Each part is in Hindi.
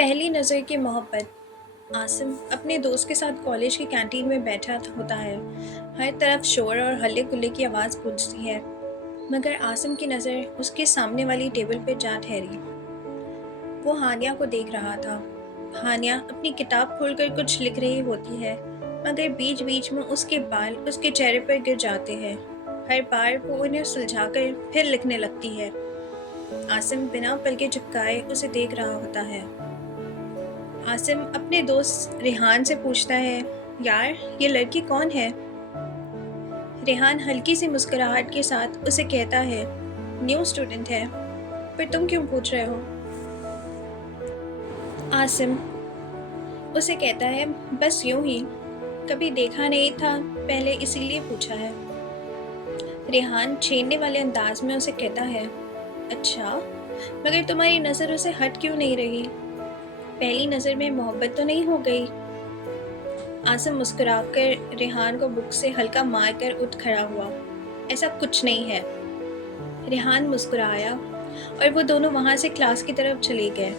पहली नज़र की मोहब्बत। आसिम अपने दोस्त के साथ कॉलेज की कैंटीन में बैठा होता है। हर तरफ शोर और हल्ले गुल्ले की आवाज़ गूंजती है, मगर आसिम की नज़र उसके सामने वाली टेबल पर जा ठहरी। वो हानिया को देख रहा था। हानिया अपनी किताब खोलकर कुछ लिख रही होती है, मगर बीच बीच में उसके बाल उसके चेहरे पर गिर जाते हैं। हर बार वो उन्हें सुलझाकर फिर लिखने लगती है। आसिम बिना पलके झपकाए उसे देख रहा होता है। आसिम अपने दोस्त रेहान से पूछता है, यार ये लड़की कौन है? रेहान हल्की सी मुस्कुराहट के साथ उसे कहता है, न्यू स्टूडेंट है। पर तुम क्यों पूछ रहे हो? आसिम उसे कहता है, बस यूं ही, कभी देखा नहीं था पहले इसीलिए पूछा है। रेहान छेड़ने वाले अंदाज में उसे कहता है, अच्छा, मगर तुम्हारी नज़र उसे हट क्यों नहीं रही? पहली नज़र में मोहब्बत तो नहीं हो गई? आसिम मुस्कुराकर रेहान को बुक से हल्का मारकर उठ खड़ा हुआ। ऐसा कुछ नहीं है। रेहान मुस्कुराया और वो दोनों वहाँ से क्लास की तरफ चले गए।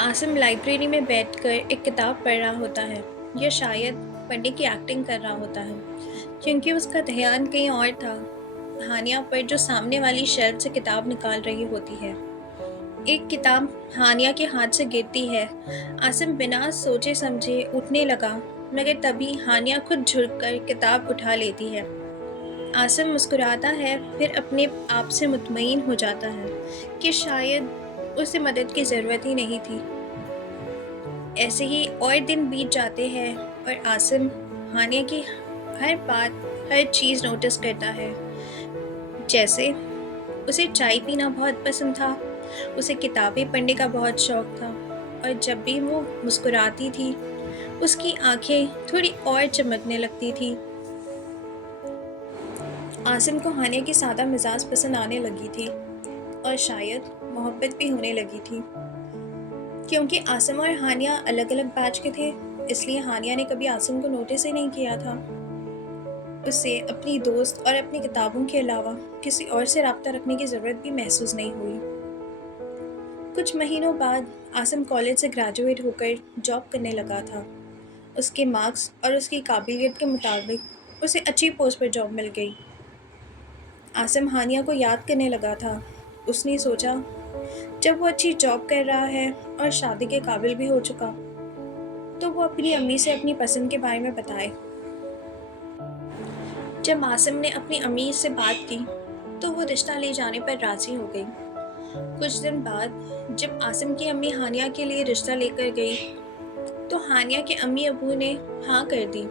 आसिम लाइब्रेरी में बैठकर एक किताब पढ़ रहा होता है, या शायद पढ़ने की एक्टिंग कर रहा होता है, क्योंकि उसका ध्यान कहीं और था। हानिया पर जो सामने वाली शेल्फ से किताब निकाल रही होती है। एक किताब हानिया के हाथ से गिरती है। आसिम बिना सोचे समझे उठने लगा, मगर तभी हानिया खुद झुककर किताब उठा लेती है। आसिम मुस्कुराता है, फिर अपने आप से मुतमईन हो जाता है कि शायद उसे मदद की ज़रूरत ही नहीं थी। ऐसे ही और दिन बीत जाते हैं और आसिम हानिया की हर बात, हर चीज़ नोटिस करता है। जैसे उसे चाय पीना बहुत पसंद था, उसे किताबें पढ़ने का बहुत शौक था, और जब भी वो मुस्कुराती थी, उसकी आंखें थोड़ी और चमकने लगती थी। आसिम को हानिया की सादा मिजाज पसंद आने लगी थी, और शायद मोहब्बत भी होने लगी थी। क्योंकि आसिम और हानिया अलग अलग बैच के थे, इसलिए हानिया ने कभी आसिम को नोटिस ही नहीं किया था। उसे अपनी दोस्त और अपनी किताबों के अलावा किसी और से रब्ता रखने की ज़रूरत भी महसूस नहीं हुई। कुछ महीनों बाद आसिम कॉलेज से ग्रेजुएट होकर जॉब करने लगा था। उसके मार्क्स और उसकी काबिलियत के मुताबिक उसे अच्छी पोस्ट पर जॉब मिल गई। आसिम हानिया को याद करने लगा था। उसने सोचा, जब वो अच्छी जॉब कर रहा है और शादी के काबिल भी हो चुका, तो वो अपनी अम्मी से अपनी पसंद के बारे में बताए। जब आसिम ने अपनी अम्मी से बात की, तो वो रिश्ता ले जाने पर राज़ी हो गई। कुछ दिन बाद जब आसिम की अम्मी हानिया के लिए रिश्ता लेकर गई, तो हानिया के अम्मी अबू ने हाँ कर दी।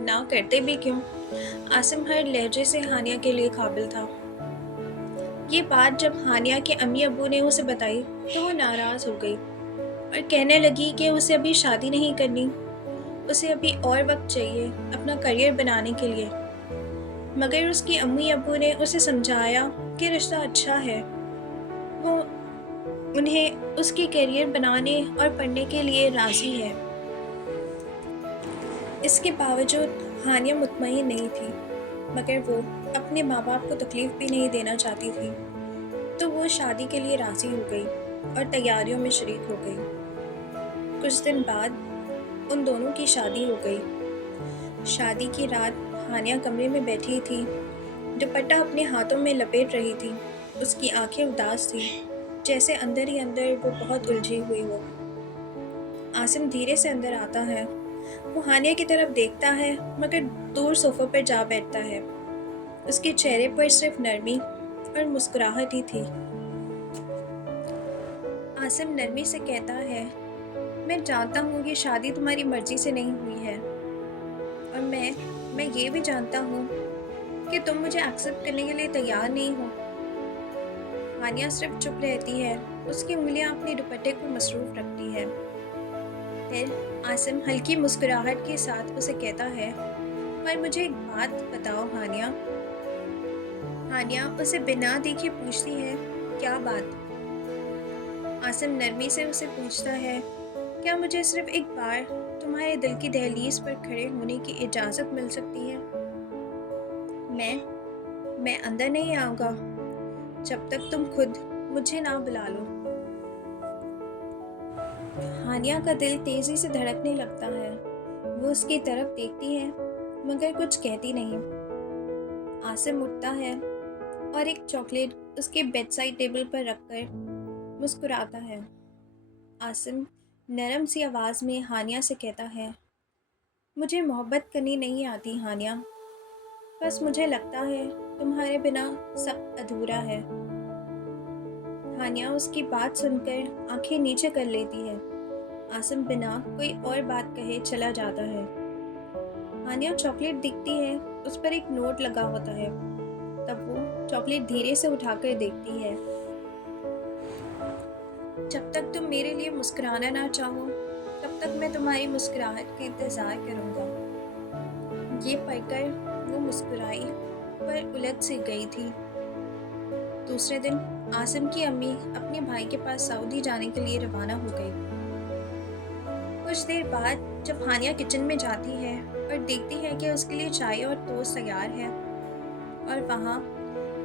ना करते भी क्यों, आसिम हर लहजे से हानिया के लिए काबिल था। ये बात जब हानिया के अम्मी अबू ने उसे बताई, तो वो नाराज़ हो गई और कहने लगी कि उसे अभी शादी नहीं करनी, उसे अभी और वक्त चाहिए अपना करियर बनाने के लिए। मगर उसकी अम्मी अबू ने उसे समझाया कि रिश्ता अच्छा है, वो उन्हें उसके करियर बनाने और पढ़ने के लिए राज़ी है। इसके बावजूद हानिया मुतमईन नहीं थी, मगर वो अपने माँ बाप को तकलीफ़ भी नहीं देना चाहती थी। तो वो शादी के लिए राज़ी हो गई और तैयारियों में शरीक हो गई। कुछ दिन बाद उन दोनों की शादी हो गई। शादी की रात हानिया कमरे में बैठी थी, दुपट्टा अपने हाथों में लपेट रही थी। उसकी आंखें उदास थी, जैसे अंदर ही अंदर वो बहुत उलझी हुई हो। आसिम धीरे से अंदर आता है। वो हानिया की तरफ देखता है, मगर दूर सोफे पर जा बैठता है। उसके चेहरे पर सिर्फ नरमी और मुस्कुराहट ही थी। आसिम नरमी से कहता है, मैं जानता हूँ ये शादी तुम्हारी मर्जी से नहीं हुई है, और मैं ये भी जानता हूँ कि तुम मुझे एक्सेप्ट करने के लिए तैयार नहीं हो। हानिया सिर्फ चुप रहती है, उसकी उंगलियां अपने दुपट्टे को मसरूफ रखती है। फिर आसिम हल्की मुस्कुराहट के साथ उसे कहता है, पर मुझे एक बात बताओ हानिया। हानिया उसे बिना देखे पूछती है, क्या बात? आसिम नरमी से उसे पूछता है, क्या मुझे सिर्फ एक बार तुम्हारे दिल की दहलीज पर खड़े होने की इजाज़त मिल सकती है? मैं अंदर नहीं आऊँगा जब तक तुम खुद मुझे ना बुला लो। हानिया का दिल तेजी से धड़कने लगता है। वो उसकी तरफ देखती है मगर कुछ कहती नहीं। आसिम उठता है और एक चॉकलेट उसके बेड साइड टेबल पर रखकर मुस्कुराता है। आसिम नरम सी आवाज़ में हानिया से कहता है, मुझे मोहब्बत करनी नहीं आती हानिया, बस मुझे लगता है तुम्हारे बिना सब अधूरा है। हानिया उसकी बात सुनकर आंखें नीचे कर लेती है। आसिम बिना कोई और बात कहे चला जाता है। हानिया चॉकलेट दिखती है, उस पर एक नोट लगा होता है। तब वो चॉकलेट धीरे से उठाकर देखती है। जब तक तुम मेरे लिए मुस्कुराना ना चाहो, तब तक मैं तुम्हारी मुस्कुराहट का इंतज़ार करूँगा। ये पढ़कर वो मुस्कुराई पर उलझ सी गई थी। दूसरे दिन आसिम की अम्मी अपने भाई के पास सऊदी जाने के लिए रवाना हो गई। कुछ देर बाद जब हानिया किचन में जाती है और देखती है कि उसके लिए चाय और टोस्ट तैयार है और वहाँ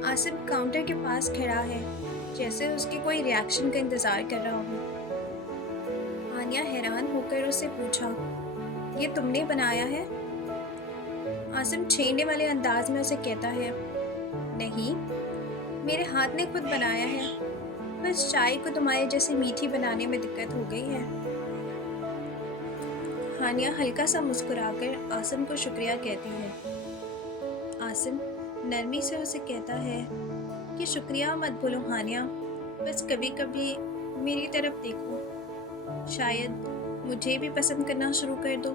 आसिम काउंटर के पास खड़ा है, जैसे उसके कोई रिएक्शन का इंतज़ार कर रहा हो। हानिया हैरान होकर उससे पूछा, ये तुमने बनाया है? आसिम छेड़ने वाले अंदाज में उसे कहता है, नहीं, मेरे हाथ ने खुद बनाया है, बस चाय को तुम्हारे जैसे मीठी बनाने में दिक्कत हो गई है। हानिया हल्का सा मुस्कुराकर आसिम को शुक्रिया कहती है। आसिम नरमी से उसे कहता है कि शुक्रिया मत बोलो हानिया, बस कभी कभी मेरी तरफ देखो, शायद मुझे भी पसंद करना शुरू कर दो।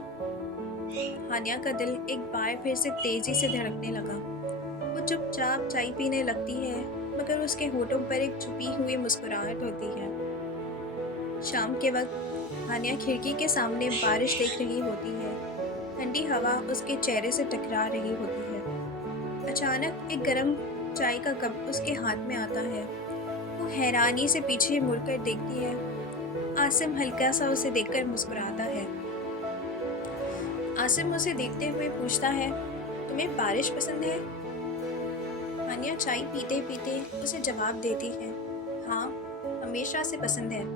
हानिया का दिल एक बार फिर से तेजी से धड़कने लगा। वो चुपचाप चाय पीने लगती है, मगर उसके होठों पर एक छुपी हुई मुस्कुराहट होती है। शाम के वक्त हानिया खिड़की के सामने बारिश देख रही होती है। ठंडी हवा उसके चेहरे से टकरा रही होती है। अचानक एक गर्म चाय का कप उसके हाथ में आता है। वो हैरानी से पीछे मुड़कर देखती है। आसिम हल्का सा उसे देखकर मुस्कुराता है। आसिम उसे देखते हुए पूछता है, तुम्हें बारिश पसंद है? हानिया चाय पीते पीते उसे जवाब देती है, हाँ, हमेशा से पसंद है।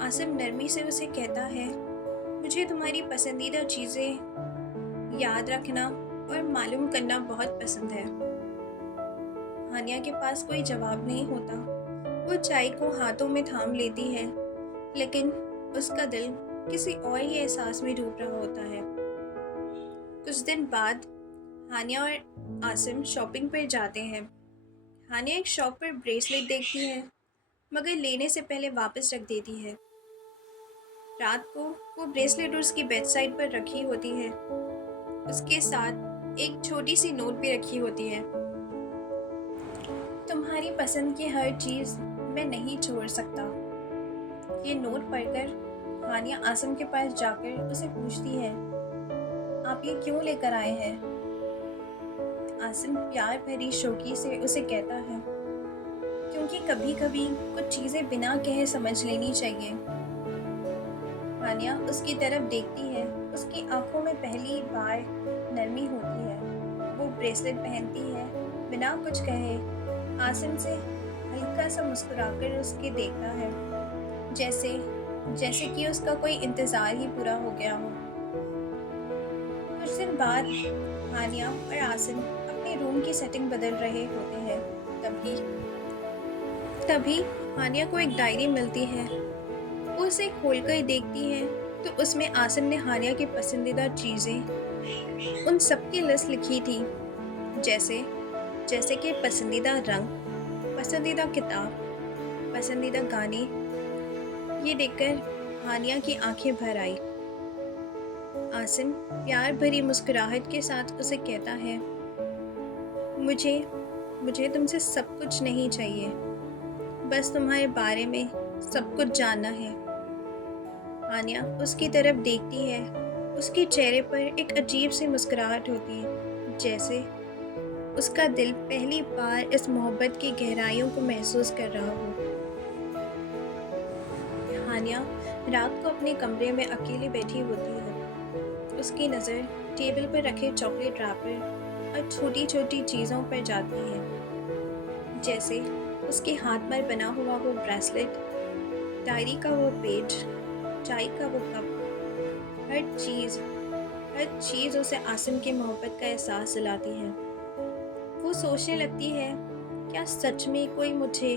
आसिम नरमी से उसे कहता है, मुझे तुम्हारी पसंदीदा चीज़ें याद रखना और मालूम करना बहुत पसंद है। हानिया के पास कोई जवाब नहीं होता। वो चाय को हाथों में थाम लेती है, लेकिन उसका दिल किसी और ही एहसास में डूब रहा होता है। कुछ दिन बाद हानिया और आसिम शॉपिंग पर जाते हैं। हानिया एक शॉप पर ब्रेसलेट देखती है, मगर लेने से पहले वापस रख देती है। रात को वो ब्रेसलेट उसकी बेड साइड पर रखी होती है। उसके साथ एक छोटी सी नोट भी रखी होती है, तुम्हारी पसंद की हर चीज़ मैं नहीं छोड़ सकता। ये नोट पढ़कर हानिया आसिम के पास जाकर उसे पूछती है, आप ये क्यों लेकर आए हैं? आसिम प्यार भरी शौकी से उसे कहता है, क्योंकि कभी कभी कुछ चीज़ें बिना कहे समझ लेनी चाहिए। हानिया उसकी तरफ देखती है। उसकी आंखों में पहली बार नरमी होती है। वो ब्रेसलेट पहनती है बिना कुछ कहे। आसिम से हल्का सा मुस्कुराकर उसके देखता है, जैसे जैसे कि उसका कोई इंतज़ार ही पूरा हो गया हो। कुछ दिन बाद हानिया और आसिम अपने रूम की सेटिंग बदल रहे होते हैं। तभी तभी हानिया को एक डायरी मिलती है। वो उसे खोलकर देखती है तो उसमें आसिम ने हानिया की पसंदीदा चीज़ें उन सब की लिस्ट लिखी थी, जैसे जैसे कि पसंदीदा रंग, पसंदीदा किताब, पसंदीदा गाने। ये देखकर हानिया की आंखें भर आई। आसिम प्यार भरी मुस्कुराहट के साथ उसे कहता है, मुझे मुझे तुमसे सब कुछ नहीं चाहिए, बस तुम्हारे बारे में सब कुछ जानना है। हानिया उसकी तरफ देखती है। उसके चेहरे पर एक अजीब सी मुस्कुराहट होती है, जैसे उसका दिल पहली बार इस मोहब्बत की गहराइयों को महसूस कर रहा हो। हानिया रात को अपने कमरे में अकेली बैठी होती है। उसकी नज़र टेबल पर रखे चॉकलेट रैपर और छोटी छोटी चीज़ों पर जाती है, जैसे उसके हाथ पर बना हुआ वो ब्रेसलेट, डायरी का वो पेज चाय का वो कप, हर चीज़ हर चीज़ उसे आसिम की मोहब्बत का एहसास दिलाती है। वो सोचने लगती है, क्या सच में कोई मुझे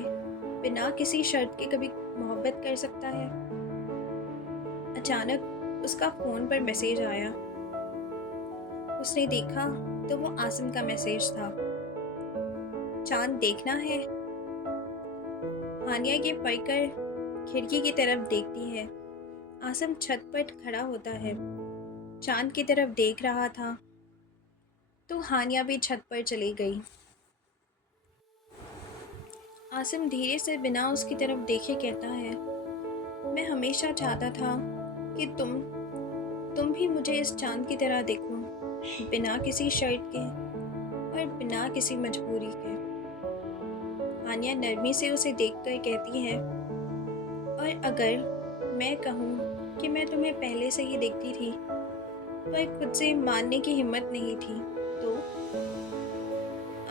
बिना किसी शर्त के कभी मोहब्बत कर सकता है? अचानक उसका फ़ोन पर मैसेज आया। उसने देखा तो वो आसिम का मैसेज था। चाँद देखना है? हानिया ये पढ़कर खिड़की की तरफ देखती है। आसिम छत पर खड़ा होता है, चाँद की तरफ देख रहा था। तो हानिया भी छत पर चली गई। आसिम धीरे से बिना उसकी तरफ देखे कहता है, मैं हमेशा चाहता था कि तुम भी मुझे इस चाँद की तरह देखो, बिना किसी शर्त के और बिना किसी मजबूरी के। हानिया नरमी से उसे देखकर कहती है, और अगर मैं कहूँ कि मैं तुम्हें पहले से ही देखती थी पर खुद से मानने की हिम्मत नहीं थी तो?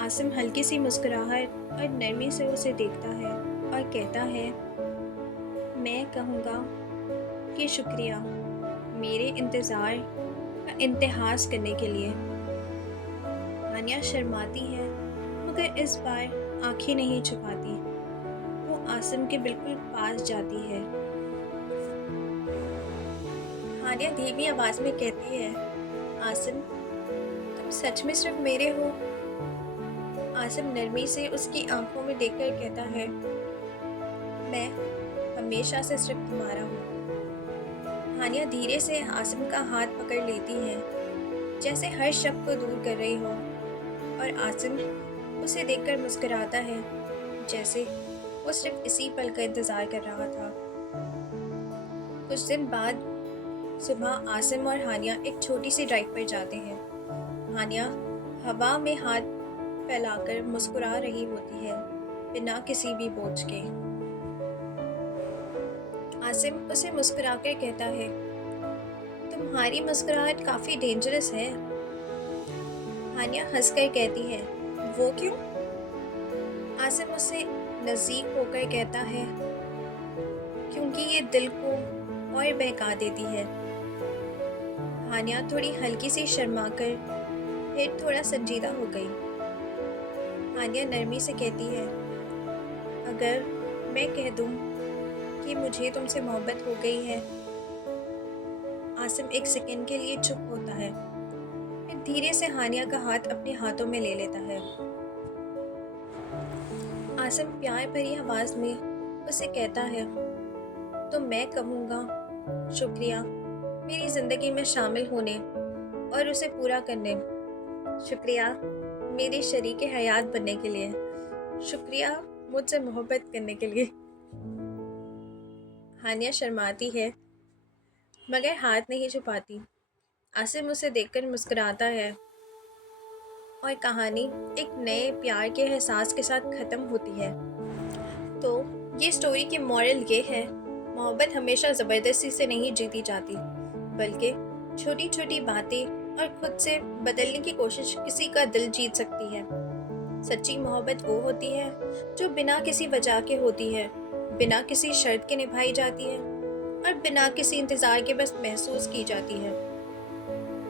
आसिम हल्की सी मुस्कुराहट और नरमी से उसे देखता है और कहता है, मैं कहूँगा कि शुक्रिया मेरे इंतज़ार का इंतहास करने के लिए। हानिया शर्माती है मगर इस बार आंखें नहीं छुपाती। वो आसिम के बिल्कुल पास जाती है। हानिया धीमी आवाज में कहती है, आसिम तुम सच में सिर्फ मेरे हो? आसिम नरमी से उसकी आंखों में देखकर कहता है, मैं हमेशा से सिर्फ तुम्हारा हूँ। हानिया धीरे से आसिम का हाथ पकड़ लेती है, जैसे हर शक को दूर कर रही हो, और आसिम उसे देखकर मुस्कुराता है, जैसे वो सिर्फ इसी पल का इंतज़ार कर रहा था। कुछ दिन बाद सुबह आसिम और हानिया एक छोटी सी ड्राइव पर जाते हैं। हानिया हवा में हाथ फैलाकर मुस्कुरा रही होती है, बिना किसी भी बोझ के। आसिम उसे मुस्कुराकर कहता है, तुम्हारी मुस्कुराहट काफ़ी डेंजरस है। हानिया हंसकर कहती है, वो क्यों? आसिम उससे नज़दीक होकर कहता है, क्योंकि ये दिल को और बहका देती है। हानिया थोड़ी हल्की सी शर्माकर फिर थोड़ा संजीदा हो गई। हानिया नरमी से कहती है, अगर मैं कह दूं कि मुझे तुमसे मोहब्बत हो गई है? आसिम एक सेकंड के लिए चुप होता है, फिर धीरे से हानिया का हाथ अपने हाथों में ले लेता है। आसिम प्यार भरी आवाज़ में उसे कहता है, तो मैं कहूँगा शुक्रिया मेरी ज़िंदगी में शामिल होने और उसे पूरा करने। शुक्रिया मेरी शरीके हयात बनने के लिए। शुक्रिया मुझसे मोहब्बत करने के लिए। हानिया शर्माती है मगर हाथ नहीं छुपाती। आसिम उसे देखकर मुस्कुराता है और कहानी एक नए प्यार के एहसास के साथ ख़त्म होती है। तो ये स्टोरी की मॉरल ये है, मोहब्बत हमेशा ज़बरदस्ती से नहीं जीती जाती, बल्कि छोटी छोटी बातें और खुद से बदलने की कोशिश किसी का दिल जीत सकती है। सच्ची मोहब्बत वो होती है जो बिना किसी वजह के होती है, बिना किसी शर्त के निभाई जाती है और बिना किसी इंतज़ार के बस महसूस की जाती है।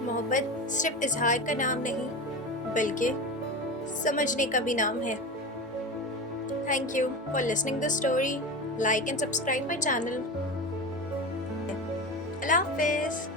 मोहब्बत सिर्फ इजहार का नाम नहीं, बल्कि समझने का भी नाम है। Thank you for listening the story. Like and subscribe my channel. Allah Hafiz.